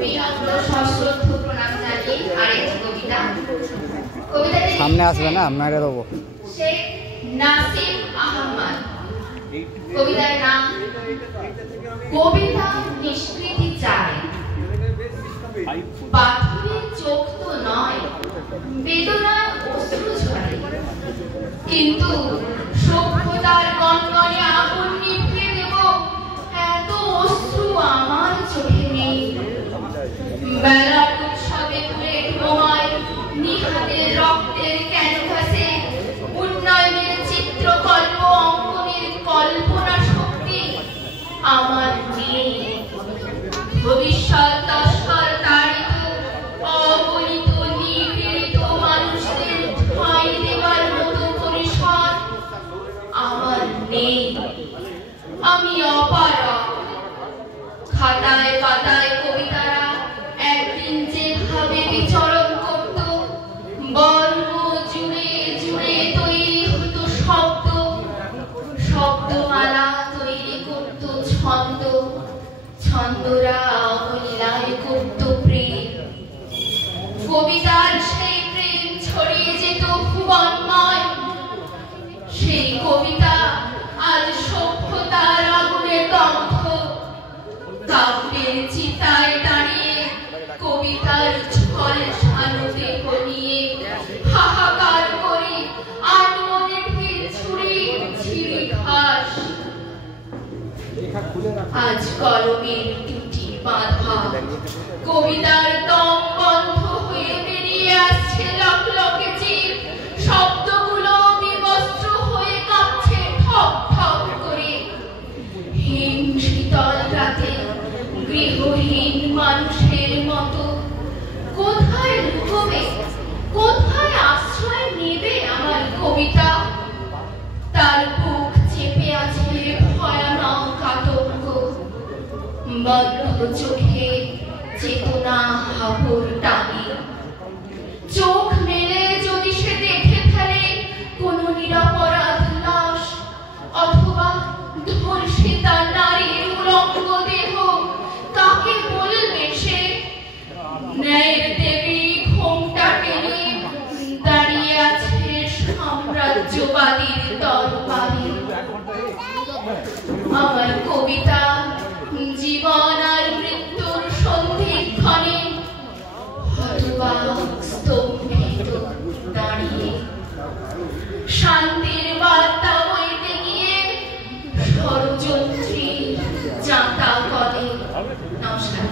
বিনম্র সশ্রদ্ধ প্রণাম জানিয়ে আরেকটি কবিতা। কবিতাটি সামনে আসবে না, মেরে দেবো। শেখ নাসিম আহমদ। কবিতার নাম কবিতা নিষ্কৃতি চায়। পাথরের চোখ তো নয়, বেদনার অশ্রু ঝরে, কিন্তু সভ্যতার গনগনে আগুন নিভিয়ে দেব এত অশ্রু আমার চোখে নেই। বেলার উৎসবে ফুলের বোমায় নিহাতের রক্তের ক্যানভাসে উন্নয়নের চিত্রকল্প অঙ্কনের কল্পনা শক্তি আমার নেই। ভবিষ্যৎ দশার তাড়িত অগণিত নিপীড়িত মানুষদের ঠাঁই দেবার মতো পরিসর আমার নেই। আমি অপারগ। খাতায় পাতায় কবিতারা একদিন যেভাবে বিচরণ করত, বর্ণ জুড়ে জুড়ে তৈরি হতো শব্দ, শব্দমালা তৈরি করত ছন্দ, ছন্দরা অবলীলায় করত প্রেম। কবিতার সেই প্রেম ছড়িয়ে যেত ভুবনময়। সেই কবিতা আজ সভ্যতার আগুনে দগ্ধ। কাব্যের চিতায় দাঁড়িয়ে কবিতার ঝলসানো দেহ নিয়ে হাহাকার করে আনমনে ভিড় ছুড়ে ছিঁড়ে ঘাস। আজ কলমের দুটি বাঁধা কবিতার দম বন্ধ হয়ে বেরিয়ে আসছে লকলকে জীব। শব্দগুলো বিবস্ত্র হয়ে কাঁপছে ঠক ঠক করে। হিম শীতল রাতে গৃহহীন মানুষের মতো কোথায় লুকোবে, কোথায় আশ্রয় নেবে আমার কবিতা? তার বুক চেপে আছে ভয়ানক আতঙ্ক। বন্ধ চোখে চেতনা হাবর টানে। চোখ মেলে যদি সে দেখে ফেলে কোনো নিরপরাধ লাশ, অথবা ধর্ষিতা নারীর উলঙ্গ দেহ, কাকে বলবে সে? ন্যায়ের দেবী ঘোমটা টেনে দাঁড়িয়ে আছে সাম্রাজ্যবাদীর দরবারে। আমার কবিতা জীবন আর মৃত্যুর সন্ধিক্ষণে হতবাক স্তম্ভিত দাঁড়িয়ে। শান্তির বার্তা বইতে গিয়ে ষড়যন্ত্রী জাঁতা বলে। নমস্কার।